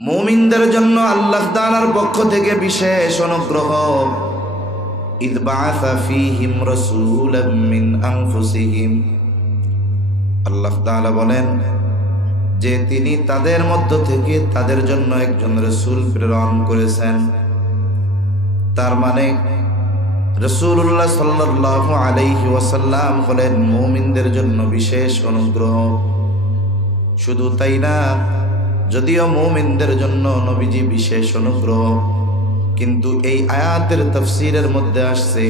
মুমিনদের জন্য আল্লাহ তাআলার পক্ষ থেকে বিশেষ অনুগ্রহ। ইয বাআসা ফীহিম রাসূলাম মিন আনফুসিহিম, আল্লাহ তাআলা বলেন যে তিনি তাদের মধ্য থেকে তাদের জন্য একজন রাসূল প্রেরণ করেছেন। তার মানে রাসূলুল্লাহ সাল্লাল্লাহু আলাইহি ওয়াসাল্লাম হলেন মুমিনদের জন্য বিশেষ অনুগ্রহ। শুধু তাই না, যদিও মুমিনদের জন্য নবীজি বিশেষ অনুগ্রহ, কিন্তু এই আয়াতের তাফসীরের মধ্যে আসছে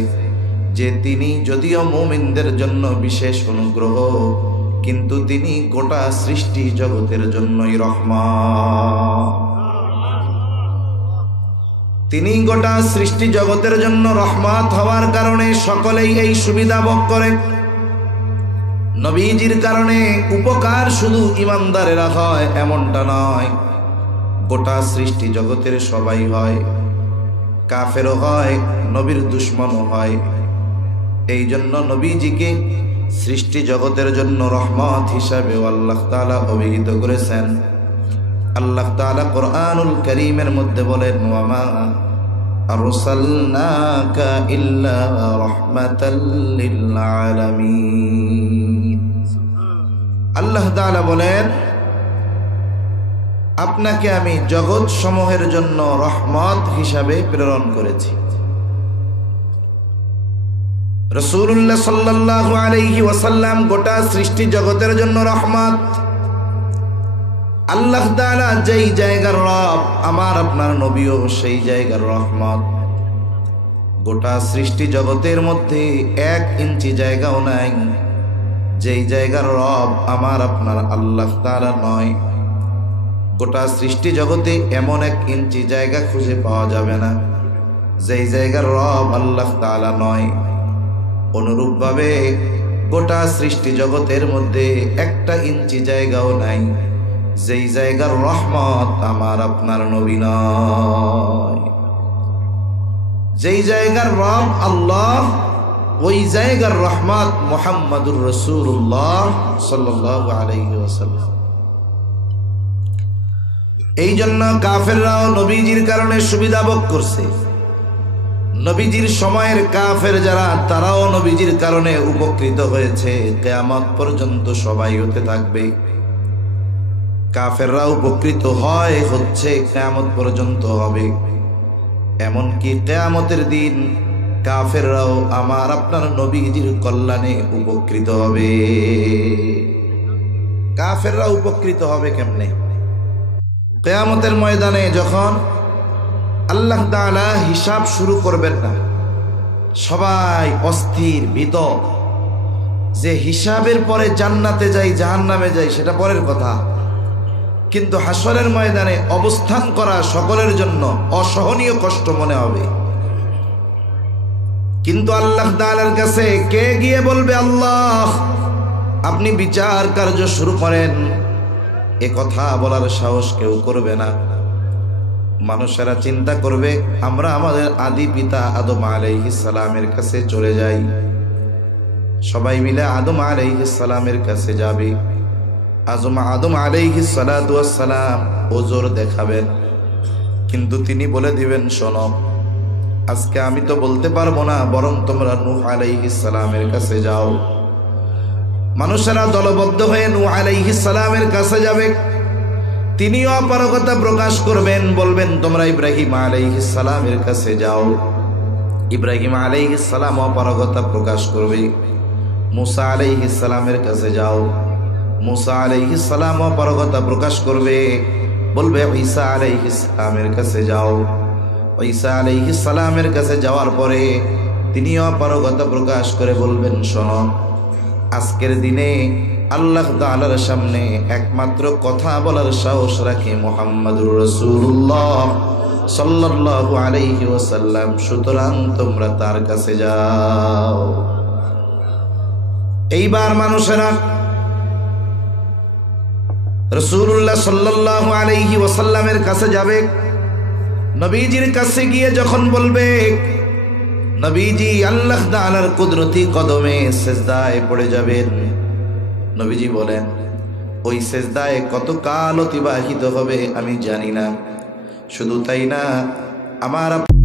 যে তিনি যদিও মুমিনদের জন্য বিশেষ অনুগ্রহ, কিন্তু তিনি গোটা সৃষ্টি জগতের জন্যই রহমত। তিনি গোটা সৃষ্টি জগতের জন্য রহমত হওয়ার কারণে সকলেই এই সুবিধা ভোগ করে। নবীজির কারণে উপকার শুধু ঈমানদারেরা হয় এমনটা নয়, গোটা সৃষ্টি জগতের সবাই হয়, কাফেরও হয়, নবীর দুশমনও হয়। এই জন্য নবীজিকে সৃষ্টি জগতের জন্য রহমত হিসাবে আল্লাহ তাআলা অভিহিত করেছেন। আল্লাহ তাআলা কোরআনুল কারীমের মধ্যে বলেন, ওয়ামা আরসালনাকা ইল্লা রাহমাতাল লিল আলামিন। আল্লাহ তাআলা বলেন, আপনাকে আমি জগৎ সমূহের জন্য রহমত হিসাবে প্রেরণ করেছি। রাসূলুল্লাহ সাল্লাল্লাহু আলাইহি ওয়াসাল্লাম গোটা সৃষ্টি জগতের জন্য রহমত। আল্লাহ তাআলা যেই জায়গার রব, আমার আপনার নবীও সেই জায়গার রহমত। গোটা সৃষ্টি জগতের মধ্যে 1 ইঞ্চি জায়গাও নাই যেই জায়গার রব আমার আপনার আল্লাহ তাআলা নয়। গোটা সৃষ্টি জগতে এমন 1 ইঞ্চি জায়গা খুঁজে পাওয়া যাবে না যেই জায়গার রব আল্লাহ তাআলা নয়। অনুরূপভাবে গোটা সৃষ্টি জগতের মধ্যে 1টা ইঞ্চি জায়গাও নাই যেই জায়গার রহমত আমার আপনার নবী নয়। যেই জায়গার রব আল্লাহ, ওই জায়গার রহমত মুহাম্মাদুর রাসূলুল্লাহ সাল্লাল্লাহু আলাইহি ওয়াসাল্লাম। এই জন্য কাফেররাও নবীজির কারণে সুবিধা ভোগ করছে। নবীজির সময়ের কাফের যারা, তারাও নবীজির কারণে উপকৃত হয়েছে। কিয়ামত পর্যন্ত সবাই হতে থাকবে। কাফেররা উপকৃত হচ্ছে, কিয়ামত পর্যন্ত হবে। এমনকি কিয়ামতের দিন কাফেররাও আমার আপনার নবীজির কল্যাণে উপকৃত হবে। কাফেররা উপকৃত হবে কেমনে? কিয়ামতের ময়দানে যখন আল্লাহ তাআলা হিসাব শুরু করবেন না, সবাই অস্থির ভীত যে হিসাবের পরে জান্নাতে যাই জাহান্নামে যাই সেটা পরের কথা, কিন্তু হাসরের ময়দানে অবস্থান করা সকলের জন্য অসহনীয় কষ্ট মনে হবে। কিন্তু আল্লাহ তাআলার কাছে কে গিয়ে বলবে, আল্লাহ আপনি বিচার কার্য শুরু করেন? এ কথা বলার সাহস কেউ করবে না। মানুষেরা চিন্তা করবে, আমরা আমাদের আদি পিতা আদম আলাইহিস সালামের কাছে চলে যাই। সবাই মিলে আদম আলাইহিস সালামের কাছে যাবে। আদম আলাইহিস সালাতু ওয়াস সালাম ওজর দেখাবেন, কিন্তু তিনি বলে দিবেন, শোনো, আজকে আমি তো বলতে পারবো না, বরং তোমরা নূহ আলাইহিস সালামের কাছে যাও। মানুষেরা দলবদ্ধ হয়ে নূহ আলাইহিস সালামের কাছে যাবে। তিনিও অপারগতা প্রকাশ করবেন, বলবেন তোমরা ইব্রাহিম আলাইহিস সালামের কাছে যাও। ইব্রাহিম আলাইহিস সালাম অপারগতা প্রকাশ করবে। মুসা আলাইহিস সালামের কাছে যাও। মুসা আলাইহিস সালাম অপারগতা প্রকাশ করবে, বলবে ঈসা আলাইহিস সালামের কাছে যাও। ঈসা আলাইহিস সালামের কাছে যাওয়ার পরে তিনিও অপারগতা প্রকাশ করে বলবেন, শোনো, আজকের দিনে আল্লাহ তাআলার সামনে একমাত্র কথা বলার সাহস রাখে মুহাম্মাদুর রাসূলুল্লাহ সাল্লাল্লাহু আলাইহি ওয়াসাল্লাম, সুতরাং তোমরা তার কাছে যাও। এইবার মানুষেরা রাসূলুল্লাহ সাল্লাল্লাহু আলাইহি ওয়াসাল্লামের কাছে যাবে। নবীজির কাছে গিয়ে যখন বলবে, নবীজি আল্লাহ তাআলার কুদরতি কদমে সিজদায় পড়ে যাবেন। নবীজি বলেন, ওই সেজদায় কত কাল অতিবাহিত হবে আমি জানি না। শুধু তাই না, আমার